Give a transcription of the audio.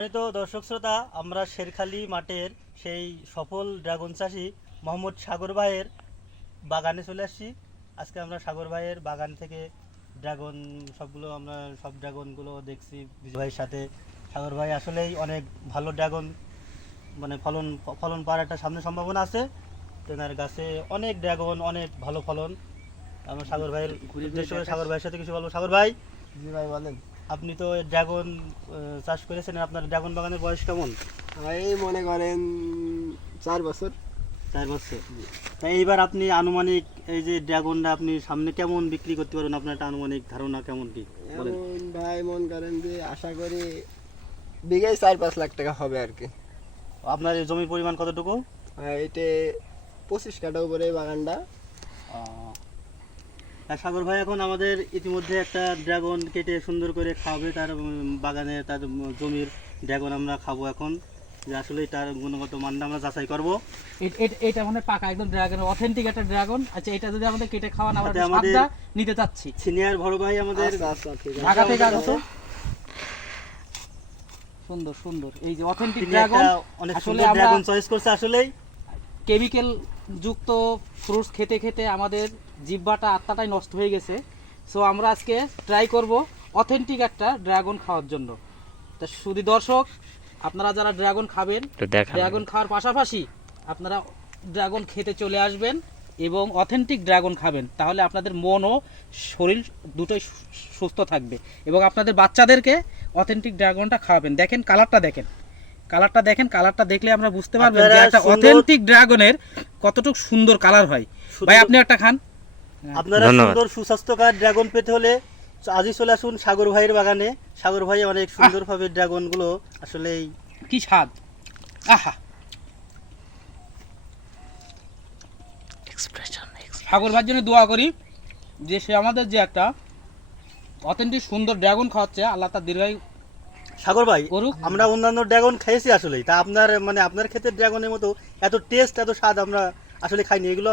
তো দর্শক শ্রোতা, আমরা শেরখালী মাঠের সেই সফল ড্রাগন চাষি মোহাম্মদ সাগর ভাইয়ের বাগানে চলে আসছি। আজকে আমরা সাগর ভাইয়ের বাগান থেকে ড্রাগন আমরা সব ড্রাগনগুলো দেখছি বিজয় ভাইয়ের সাথে। সাগর ভাই আসলেই অনেক ভালো ড্রাগন মানে ফলন ফলন পাওয়ার একটা সামনে সম্ভাবনা আছে। তেনার গাছে অনেক ড্রাগন, অনেক ভালো ফলন। আমরা সাগর ভাইয়ের উদ্দেশ্য করে সাগর ভাইয়ের সাথে কিছু বলবো। সাগর ভাই, জি ভাই বলেন। আপনি তো ড্রাগন চাষ করেছেন, আপনার ড্রাগন বাগানের বয়স কেমন? এই মনে করেন 4 বছর। 4 বছর। তাই এইবার আপনি আনুমানিক এই যে ড্রাগনটা আপনি সামনে কেমন বিক্রি করতে পারবেন, আপনার একটা আনুমানিক ধারণা কেমন কি বলেন? এখন ভাই মন করেন যে আশা করি বিঘায় 4-5 লাখ টাকা হবে আর কি। আপনার এই জমির পরিমাণ কতটুকু? এটা 25 কাঠা উপরে এই বাগানটা। আর সাগর ভাই এখন আমাদের ইতিমধ্যে একটা ড্রাগন কেটে সুন্দর করে খাওয়াবে তার বাগানে, তার জমির ড্রাগন আমরা খাবো এখন, যে আসলে তার গুণগত মানটা আমরা যাচাই করবো। এটা মানে পাকা একদম ড্রাগন, অথেন্টিক একটা ড্রাগন। আচ্ছা, এটা যদি আমাদের কেটে খাওয়ান, আমরা আচ্ছা, আমাদের স্বাদটা নিতে চাচ্ছি। সিনিয়র বড় ভাই আমাদের আচ্ছা ঠিক আছে। ঢাকা থেকে আসছে। সুন্দর সুন্দর এই যে অথেন্টিক তিনি ড্রাগন। একটা অনেক আসলে সুন্দর আমরা ড্রাগন চয়েস করছে। আসলেই কেমিক্যাল যুক্ত ফ্রুটস খেতে খেতে আমাদের জিহ্বাটা আত্মাটাই নষ্ট হয়ে গেছে। সো আমরা আজকে ট্রাই করব অথেন্টিক একটা ড্রাগন খাওয়ার জন্য। তা শুধু দর্শক, আপনারা যারা ড্রাগন খাবেন, ড্রাগন খাওয়ার পাশাপাশি আপনারা ড্রাগন খেতে চলে আসবেন এবং অথেন্টিক ড্রাগন খাবেন, তাহলে আপনাদের মন ও শরীর দুটোই সুস্থ থাকবে এবং আপনাদের বাচ্চাদেরকে অথেন্টিক ড্রাগনটা খাওয়াবেন। দেখেন কালারটা, কালারটা দেখলে আমরা বুঝতে পারবেন যে একটা অথেন্টিক ড্রাগনের কতটুকু সুন্দর কালার হয়। ভাই আপনি একটা খান। আপনারা সুন্দর সুস্বাস্থ্যকর ড্রাগন পেতে হলে আজই চলে আসুন সাগর ভাইয়ের বাগানে। সাগর ভাই অনেক সুন্দরভাবে ড্রাগনগুলো আসলেই কি স্বাদ! আহা, সাগর ভাইয়ের জন্য দোয়া করি যে সে আমাদের যে একটা অথেন্টিক সুন্দর ড্রাগন খাওয়াচ্ছে, আল্লাহ তার দীর্ঘায়ু। সাগর ভাই, করুক। আমরা অন্যান্য ড্রাগন খেয়েছি আসলেই, তা আপনার ক্ষেতের ড্রাগনের মতো এত টেস্ট, এত স্বাদ আমরা আসলে খাইনি। এগুলো